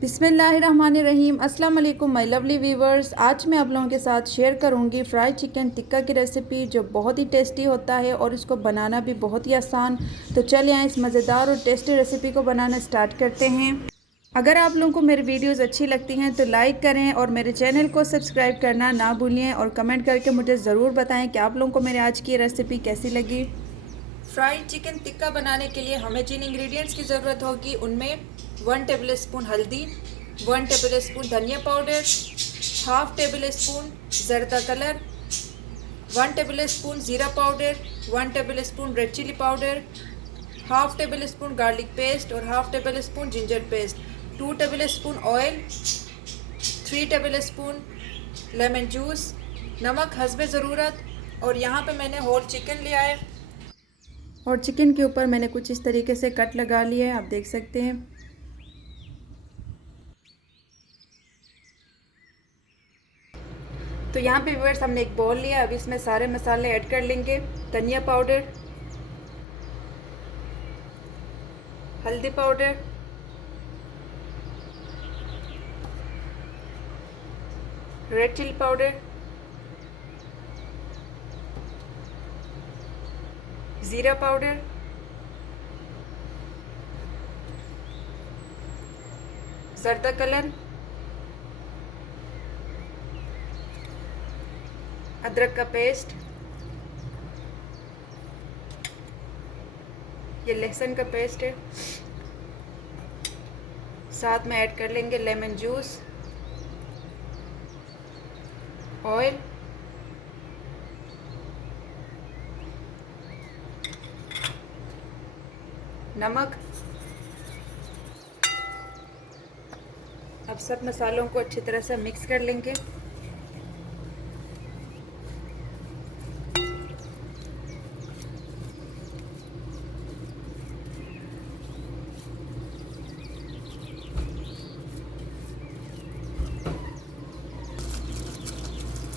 बिस्मिल्लाहिर्रहमानिर्रहीम। अस्सलाम वालेकुम माय लवली व्यूवर्स। आज मैं आप लोगों के साथ शेयर करूंगी फ्राई चिकन टिक्का की रेसिपी, जो बहुत ही टेस्टी होता है और इसको बनाना भी बहुत ही आसान। तो चलिए आए इस मज़ेदार और टेस्टी रेसिपी को बनाना स्टार्ट करते हैं। अगर आप लोगों को मेरी वीडियोस अच्छी लगती हैं तो लाइक करें और मेरे चैनल को सब्सक्राइब करना ना भूलिए, और कमेंट करके मुझे ज़रूर बताएँ कि आप लोगों को मेरी आज की रेसिपी कैसी लगी। फ्राइड चिकन टिक्का बनाने के लिए हमें जिन इंग्रेडिएंट्स की ज़रूरत होगी उनमें 1 टेबल स्पून हल्दी, 1 टेबल स्पून धनिया पाउडर, हाफ टेबल स्पून ज़रदा कलर, 1 टेबल स्पून ज़ीरा powder, 1 tablespoon red chilli powder, half tablespoon garlic paste और half tablespoon ginger paste, 2 tablespoon oil, 3 tablespoon lemon juice, नमक हस्बे ज़रूरत। और यहाँ पे मैंने होल चिकन लिया है और चिकन के ऊपर मैंने कुछ इस तरीके से कट लगा लिया है, आप देख सकते हैं। तो यहाँ पे व्यूअर्स हमने एक बॉल लिया, अब इसमें सारे मसाले ऐड कर लेंगे। धनिया पाउडर, हल्दी पाउडर, रेड चिली पाउडर, ज़ीरा पाउडर, ज़रदा कलर, अदरक का पेस्ट, ये लहसुन का पेस्ट है। साथ में ऐड कर लेंगे लेमन जूस, ऑयल, नमक। अब सब मसालों को अच्छी तरह से मिक्स कर लेंगे।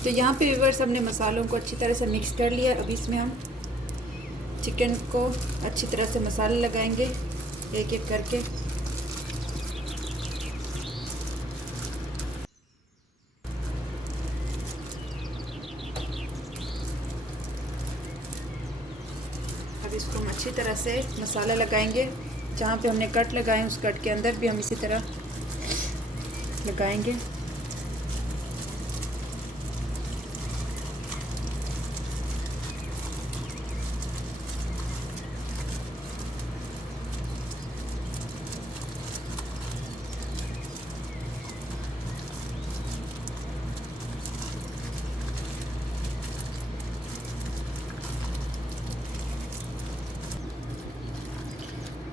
तो यहाँ पे व्यूअर्स हमने मसालों को अच्छी तरह से मिक्स कर लिया। अब इसमें हम चिकन को अच्छी तरह से मसाले लगाएंगे एक एक करके। अब इसको हम अच्छी तरह से मसाला लगाएंगे। जहाँ पे हमने कट लगाए उस कट के अंदर भी हम इसी तरह लगाएंगे।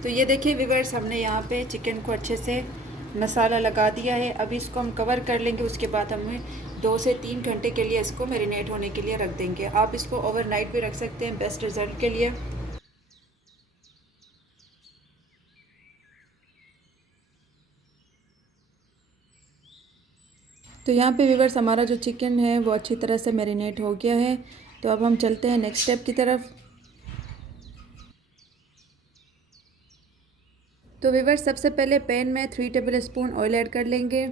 तो ये देखिए व्यूअर्स, हमने यहाँ पे चिकन को अच्छे से मसाला लगा दिया है। अभी इसको हम कवर कर लेंगे। उसके बाद हमें 2 से 3 घंटे के लिए इसको मैरिनेट होने के लिए रख देंगे। आप इसको ओवरनाइट भी रख सकते हैं बेस्ट रिज़ल्ट के लिए। तो यहाँ पे व्यूअर्स हमारा जो चिकन है वो अच्छी तरह से मैरिनेट हो गया है। तो अब हम चलते हैं नेक्स्ट स्टेप की तरफ। तो व्यूअर्स सबसे पहले पैन में 3 टेबल स्पून ऑयल ऐड कर लेंगे।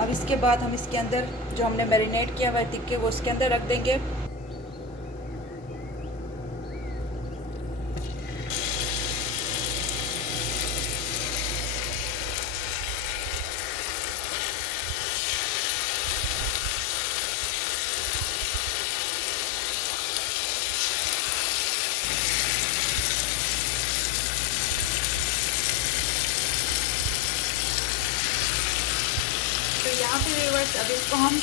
अब इसके बाद हम इसके अंदर जो हमने मैरिनेट किया हुआ है टिक्के वो इसके अंदर रख देंगे। तो यहाँ पे व्यूअर्स अब इसको हम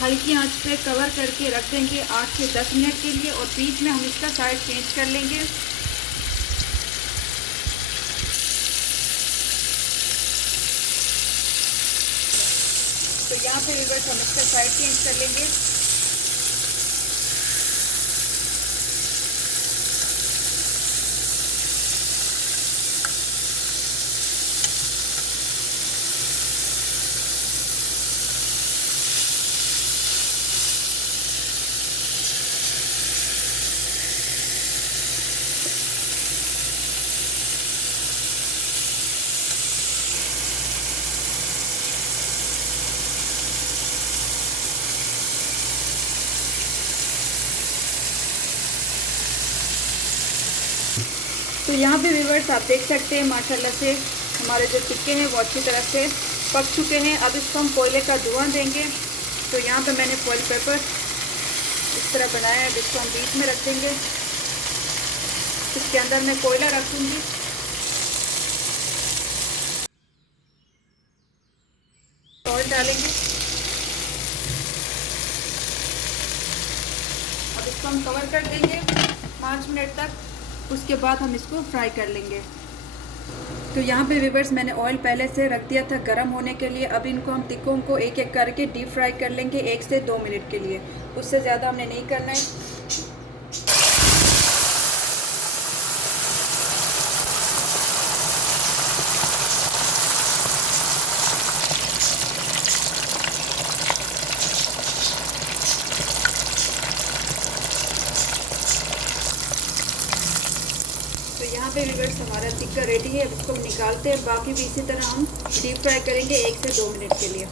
हल्की आंच पे कवर करके रख देंगे 8 से 10 मिनट के लिए, और बीच में हम इसका साइड चेंज कर लेंगे। तो यहाँ पे व्यूअर्स हम इसका साइड चेंज कर लेंगे। तो यहाँ पे व्यूअर्स आप देख सकते हैं माशाल्लाह से हमारे जो टिक्के हैं वो अच्छी तरह से पक चुके हैं। अब इसको हम कोयले का धुआं देंगे। तो यहाँ पे मैंने फॉइल पेपर इस तरह बनाया है। इसको हम बीच में रख देंगे। इसके अंदर मैं कोयला रखूँगी। ऑयल डालेंगे। अब इसको हम कवर कर देंगे 5 मिनट तक। उसके बाद हम इसको फ्राई कर लेंगे। तो यहाँ पे व्यूअर्स मैंने ऑयल पहले से रख दिया था गर्म होने के लिए। अब इनको हम टिक्कों को एक एक करके डीप फ्राई कर लेंगे 1 से 2 मिनट के लिए। उससे ज़्यादा हमने नहीं करना है। तो यहाँ पे व्यूअर्स हमारा टिक्का रेडी है। अब इसको हम निकालते हैं। बाकी भी इसी तरह हम डीप फ्राई करेंगे 1 से 2 मिनट के लिए।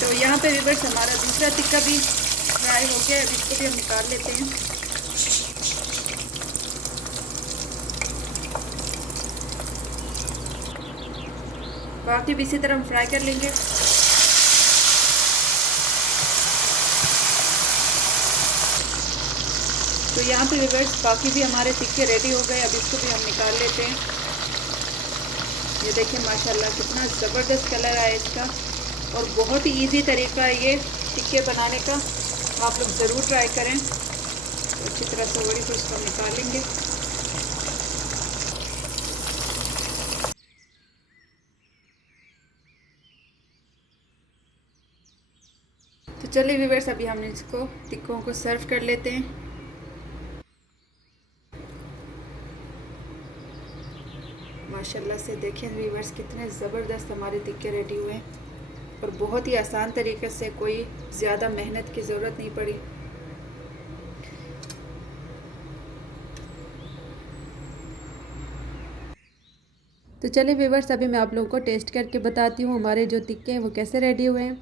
तो यहाँ पे व्यूअर्स हमारा दूसरा टिक्का भी फ्राई हो गया। अब इसको भी हम निकाल लेते हैं। बाकी भी इसी तरह हम फ्राई कर लेंगे। तो यहाँ पे व्यूअर्स बाकी भी हमारे टिक्के रेडी हो गए। अब इसको भी हम निकाल लेते हैं। ये देखिए माशाल्लाह कितना ज़बरदस्त कलर आया इसका। और बहुत ही इजी तरीका है ये टिक्के बनाने का। आप लोग ज़रूर ट्राई करें। तो अच्छी तरह से वही को इसको निकालेंगे। तो चलिए व्यूअर्स अभी हम इसको टिक्कों को सर्व कर लेते हैं। माशाल्लाह से देखें व्यूअर्स कितने ज़बरदस्त हमारे टिक्के रेडी हुए हैं। और बहुत ही आसान तरीके से, कोई ज़्यादा मेहनत की ज़रूरत नहीं पड़ी। तो चलिए व्यूअर्स अभी मैं आप लोगों को टेस्ट करके बताती हूँ हमारे जो टिक्के हैं वो कैसे रेडी हुए हैं।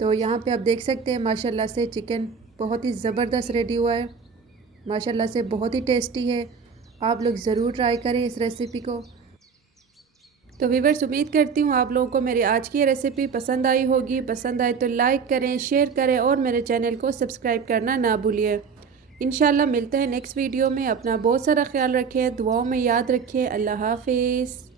तो यहाँ पे आप देख सकते हैं माशाल्लाह से चिकन बहुत ही ज़बरदस्त रेडी हुआ है। माशाल्लाह से बहुत ही टेस्टी है। आप लोग ज़रूर ट्राई करें इस रेसिपी को। तो व्यूअर्स उम्मीद करती हूँ आप लोगों को मेरी आज की रेसिपी पसंद आई होगी। पसंद आए तो लाइक करें, शेयर करें और मेरे चैनल को सब्सक्राइब करना ना भूलिए। इंशाल्लाह मिलते हैं नेक्स्ट वीडियो में। अपना बहुत सारा ख्याल रखें, दुआओं में याद रखें। अल्लाह हाफिज़।